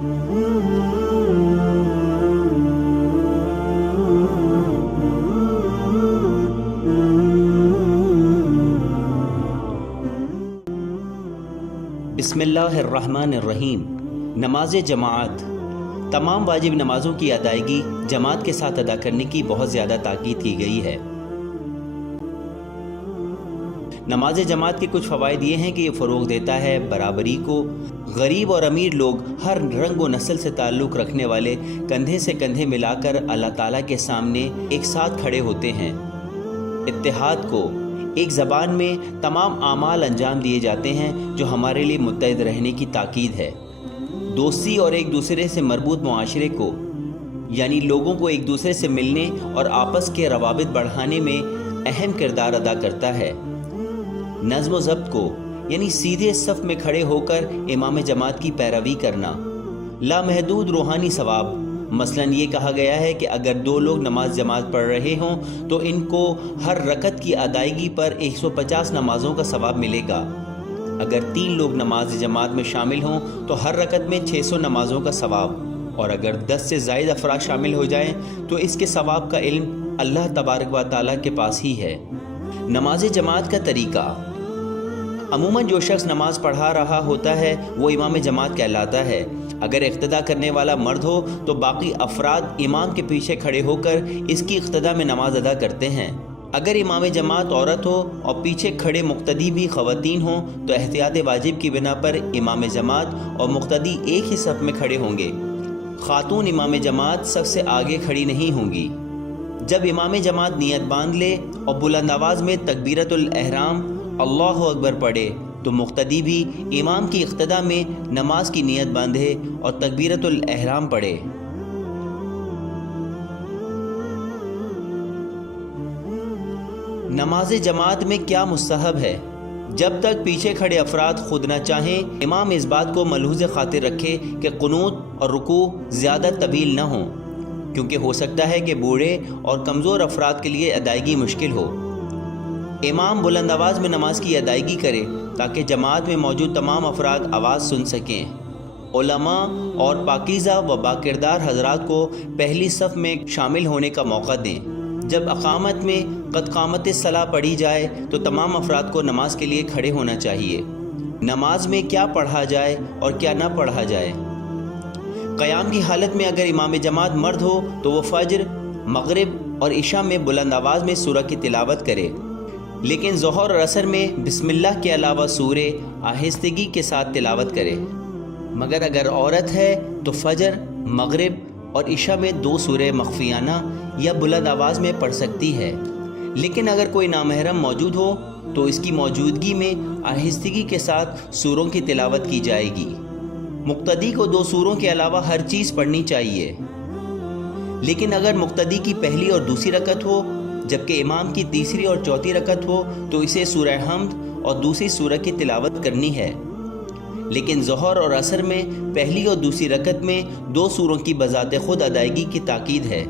بسم اللہ الرحمن الرحیم۔ نماز جماعت۔ تمام واجب نمازوں کی ادائیگی جماعت کے ساتھ ادا کرنے کی بہت زیادہ تاکید کی گئی ہے۔ نماز جماعت کے کچھ فوائد یہ ہیں کہ یہ فروغ دیتا ہے برابری کو۔ غریب اور امیر لوگ ہر رنگ و نسل سے تعلق رکھنے والے کندھے سے کندھے ملا کر اللہ تعالیٰ کے سامنے ایک ساتھ کھڑے ہوتے ہیں۔ اتحاد کو، ایک زبان میں تمام اعمال انجام دیے جاتے ہیں جو ہمارے لیے متحد رہنے کی تاکید ہے۔ دوستی اور ایک دوسرے سے مربوط معاشرے کو، یعنی لوگوں کو ایک دوسرے سے ملنے اور آپس کے روابط بڑھانے میں اہم کردار ادا کرتا ہے۔ نظم و ضبط کو، یعنی سیدھے صف میں کھڑے ہو کر امام جماعت کی پیروی کرنا۔ لامحدود روحانی ثواب، مثلاً یہ کہا گیا ہے کہ اگر 2 لوگ نماز جماعت پڑھ رہے ہوں تو ان کو ہر رکعت کی ادائیگی پر 150 نمازوں کا ثواب ملے گا۔ اگر 3 لوگ نماز جماعت میں شامل ہوں تو ہر رکعت میں 600 نمازوں کا ثواب، اور اگر 10 سے زائد افراد شامل ہو جائیں تو اس کے ثواب کا علم اللہ تبارک و تعالیٰ کے پاس ہی ہے۔ نماز جماعت کا طریقہ، عموماً جو شخص نماز پڑھا رہا ہوتا ہے وہ امام جماعت کہلاتا ہے۔ اگر اقتدا کرنے والا مرد ہو تو باقی افراد امام کے پیچھے کھڑے ہو کر اس کی اقتدا میں نماز ادا کرتے ہیں۔ اگر امام جماعت عورت ہو اور پیچھے کھڑے مقتدی بھی خواتین ہوں تو احتیاط واجب کی بنا پر امام جماعت اور مقتدی ایک ہی صف میں کھڑے ہوں گے۔ خاتون امام جماعت سب سے آگے کھڑی نہیں ہوں گی۔ جب امام جماعت نیت باندھ لے اور بلند آواز میں تکبیرۃ الاحرام اللہ اکبر پڑھے تو مقتدی بھی امام کی اقتدا میں نماز کی نیت باندھے اور تکبیرۃ الاحرام پڑھے۔ نماز جماعت میں کیا مستحب ہے؟ جب تک پیچھے کھڑے افراد خود نہ چاہیں، امام اس بات کو ملحوظ خاطر رکھے کہ قنوت اور رکوع زیادہ طویل نہ ہوں، کیونکہ ہو سکتا ہے کہ بوڑھے اور کمزور افراد کے لیے ادائیگی مشکل ہو۔ امام بلند آواز میں نماز کی ادائیگی کرے تاکہ جماعت میں موجود تمام افراد آواز سن سکیں۔ علماء اور پاکیزہ و باکردار حضرات کو پہلی صف میں شامل ہونے کا موقع دیں۔ جب اقامت میں قد قامت الصلاۃ پڑھی جائے تو تمام افراد کو نماز کے لیے کھڑے ہونا چاہیے۔ نماز میں کیا پڑھا جائے اور کیا نہ پڑھا جائے؟ قیام کی حالت میں اگر امام جماعت مرد ہو تو وہ فجر، مغرب اور عشاء میں بلند آواز میں سورہ کی تلاوت کرے، لیکن ظہر اور عصر میں بسم اللہ کے علاوہ سورے آہستگی کے ساتھ تلاوت کرے۔ مگر اگر عورت ہے تو فجر، مغرب اور عشاء میں 2 سورے مخفیانہ یا بلند آواز میں پڑھ سکتی ہے، لیکن اگر کوئی نامحرم موجود ہو تو اس کی موجودگی میں آہستگی کے ساتھ سوروں کی تلاوت کی جائے گی۔ مقتدی کو 2 سوروں کے علاوہ ہر چیز پڑھنی چاہیے، لیکن اگر مقتدی کی پہلی اور دوسری رکعت ہو جبکہ امام کی تیسری اور چوتھی رکعت ہو تو اسے سورہ حمد اور دوسری سورہ کی تلاوت کرنی ہے، لیکن ظہر اور عصر میں پہلی اور دوسری رکعت میں 2 سوروں کی بذات خود ادائیگی کی تاکید ہے۔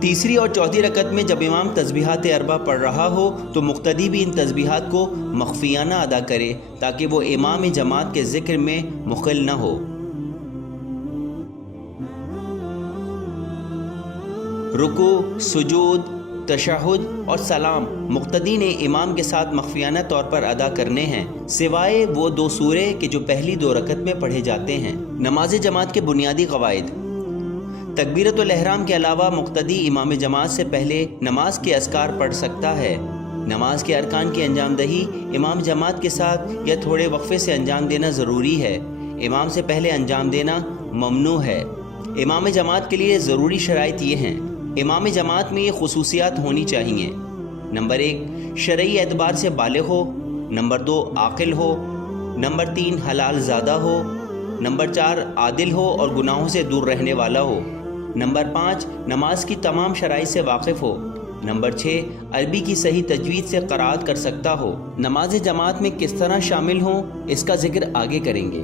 تیسری اور چوتھی رکعت میں جب امام تسبیحات 4 پڑھ رہا ہو تو مقتدی بھی ان تسبیحات کو مخفیانہ ادا کرے تاکہ وہ امام جماعت کے ذکر میں مخل نہ ہو۔ رکوع، سجود، تشہد اور سلام مقتدی نے امام کے ساتھ مخفیانہ طور پر ادا کرنے ہیں، سوائے وہ 2 سورے کہ جو پہلی 2 رکعت میں پڑھے جاتے ہیں۔ نماز جماعت کے بنیادی قواعد۔ تکبیرۃ الاحرام کے علاوہ مقتدی امام جماعت سے پہلے نماز کے اذکار پڑھ سکتا ہے۔ نماز کے ارکان کی انجام دہی امام جماعت کے ساتھ یا تھوڑے وقفے سے انجام دینا ضروری ہے۔ امام سے پہلے انجام دینا ممنوع ہے۔ امام جماعت کے لیے ضروری شرائط یہ ہیں۔ امام جماعت میں یہ خصوصیات ہونی چاہیے: نمبر 1، شرعی اعتبار سے بالغ ہو، نمبر 2، عاقل ہو، نمبر 3، حلال زادہ ہو، نمبر 4، عادل ہو اور گناہوں سے دور رہنے والا ہو، نمبر 5، نماز کی تمام شرائط سے واقف ہو، نمبر 6، عربی کی صحیح تجوید سے قرات کر سکتا ہو۔ نماز جماعت میں کس طرح شامل ہوں اس کا ذکر آگے کریں گے۔